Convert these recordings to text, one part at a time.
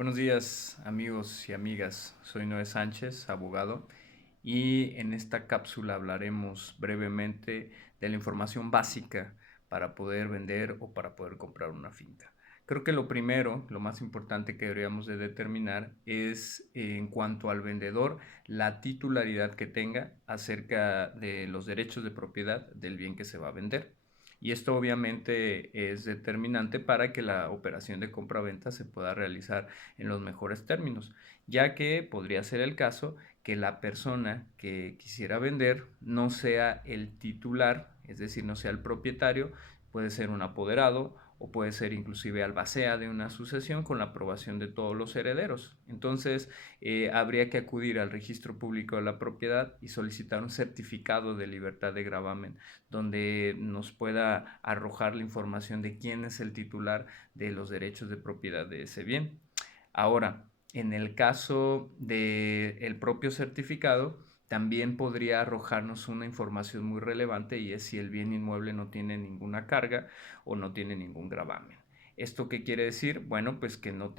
Buenos días, amigos y amigas. Soy Noé Sánchez, abogado, y en esta cápsula hablaremos brevemente de la información básica para poder vender o para poder comprar una finca. Creo que lo primero, lo más importante que deberíamos de determinar es en cuanto al vendedor, la titularidad que tenga acerca de los derechos de propiedad del bien que se va a vender. Y esto obviamente es determinante para que la operación de compra-venta se pueda realizar en los mejores términos, ya que podría ser el caso que la persona que quisiera vender no sea el titular, es decir, no sea el propietario, puede ser un apoderado o puede ser inclusive albacea de una sucesión con la aprobación de todos los herederos. Entonces, habría que acudir al registro público de la propiedad y solicitar un certificado de libertad de gravamen donde nos pueda arrojar la información de quién es el titular de los derechos de propiedad de ese bien. Ahora, en el caso del propio certificado, también podría arrojarnos una información muy relevante y es si el bien inmueble no tiene ninguna carga o no tiene ningún gravamen. ¿Esto qué quiere decir? Bueno, pues que no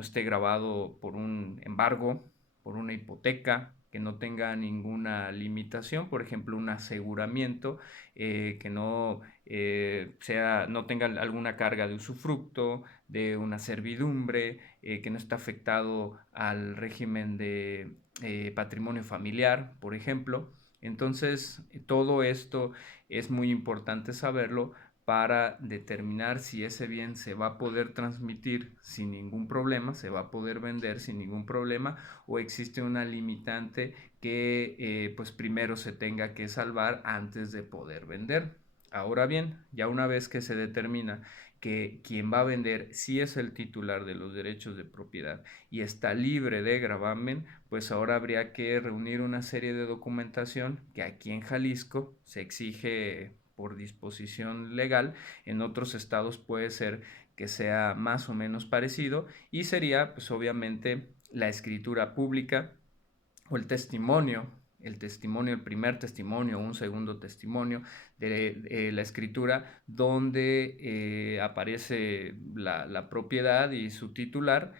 esté grabado por un embargo, por una hipoteca, que no tenga ninguna limitación, por ejemplo, un aseguramiento, que no tenga alguna carga de usufructo, de una servidumbre, que no está afectado al régimen de patrimonio familiar, por ejemplo. Entonces, todo esto es muy importante saberlo para determinar si ese bien se va a poder transmitir sin ningún problema, se va a poder vender sin ningún problema o existe una limitante que pues primero se tenga que salvar antes de poder vender. Ahora bien, ya una vez que se determina que quien va a vender sí es el titular de los derechos de propiedad y está libre de gravamen, pues ahora habría que reunir una serie de documentación que aquí en Jalisco se exige por disposición legal, en otros estados puede ser que sea más o menos parecido y sería pues obviamente la escritura pública o el primer testimonio, un segundo testimonio de la escritura donde aparece la propiedad y su titular.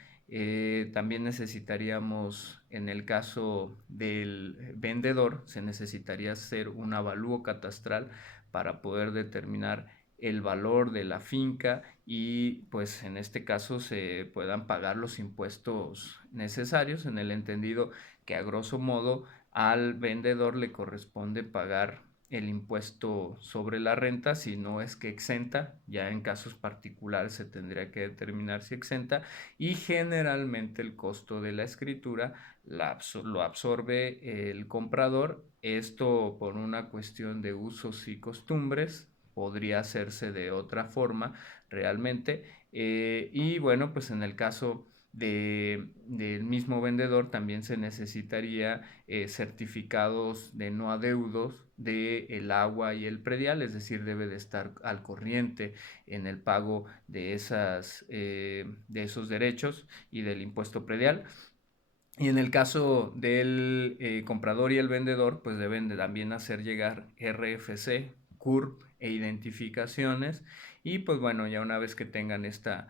También necesitaríamos, en el caso del vendedor, se necesitaría hacer un avalúo catastral para poder determinar el valor de la finca y pues en este caso se puedan pagar los impuestos necesarios en el entendido que a grosso modo al vendedor le corresponde pagar el impuesto sobre la renta, si no es que exenta, ya en casos particulares se tendría que determinar si exenta, y generalmente el costo de la escritura lo absorbe el comprador, esto por una cuestión de usos y costumbres, podría hacerse de otra forma realmente, y bueno, pues en el caso del mismo vendedor también se necesitaría certificados de no adeudos de el agua y el predial, es decir, debe de estar al corriente en el pago de esos derechos y del impuesto predial. Y en el caso del comprador y el vendedor, pues deben de también hacer llegar RFC, CURP e identificaciones. Y pues bueno, ya una vez que tengan esta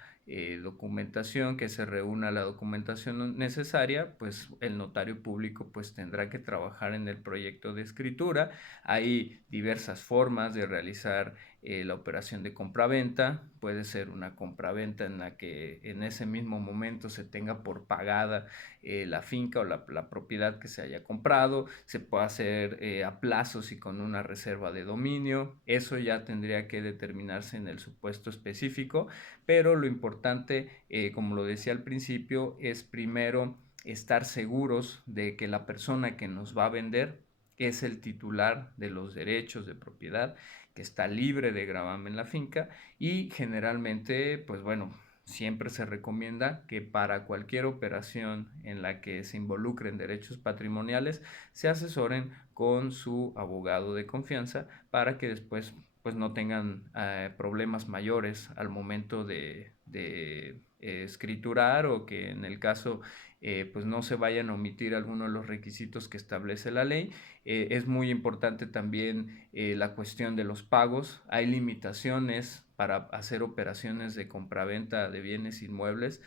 documentación, que se reúna la documentación necesaria, pues el notario público pues tendrá que trabajar en el proyecto de escritura. Hay diversas formas de realizar la operación de compraventa. Puede ser una compraventa en la que en ese mismo momento se tenga por pagada la finca o la propiedad que se haya comprado, se puede hacer a plazos y con una reserva de dominio, eso ya tendría que determinarse en el supuesto específico, pero lo importante, como lo decía al principio, es primero estar seguros de que la persona que nos va a vender es el titular de los derechos de propiedad, que está libre de gravamen en la finca y generalmente, pues bueno, siempre se recomienda que para cualquier operación en la que se involucren derechos patrimoniales se asesoren con su abogado de confianza para que después pues no tengan problemas mayores al momento escriturar o que en el caso pues no se vayan a omitir algunos de los requisitos que establece la ley. Es muy importante también la cuestión de los pagos. Hay limitaciones para hacer operaciones de compraventa de bienes inmuebles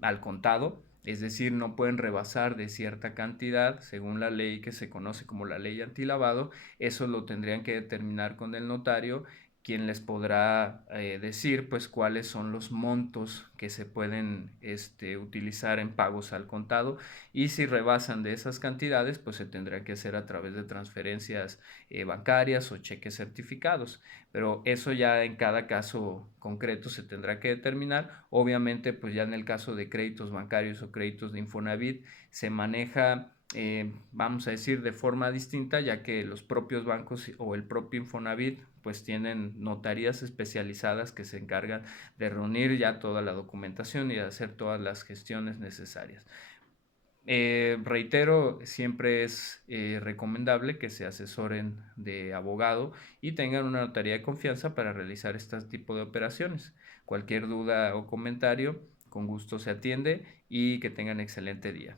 al contado. Es decir, no pueden rebasar de cierta cantidad según la ley que se conoce como la ley antilavado. Eso lo tendrían que determinar con el notario, quien les podrá decir pues cuáles son los montos que se pueden utilizar en pagos al contado, y si rebasan de esas cantidades pues se tendrá que hacer a través de transferencias bancarias o cheques certificados, pero eso ya en cada caso concreto se tendrá que determinar. Obviamente pues ya en el caso de créditos bancarios o créditos de Infonavit se maneja vamos a decir de forma distinta, ya que los propios bancos o el propio Infonavit pues tienen notarías especializadas que se encargan de reunir ya toda la documentación y de hacer todas las gestiones necesarias. Reitero, siempre es recomendable que se asesoren de abogado y tengan una notaría de confianza para realizar este tipo de operaciones. Cualquier duda o comentario, con gusto se atiende, y que tengan excelente día.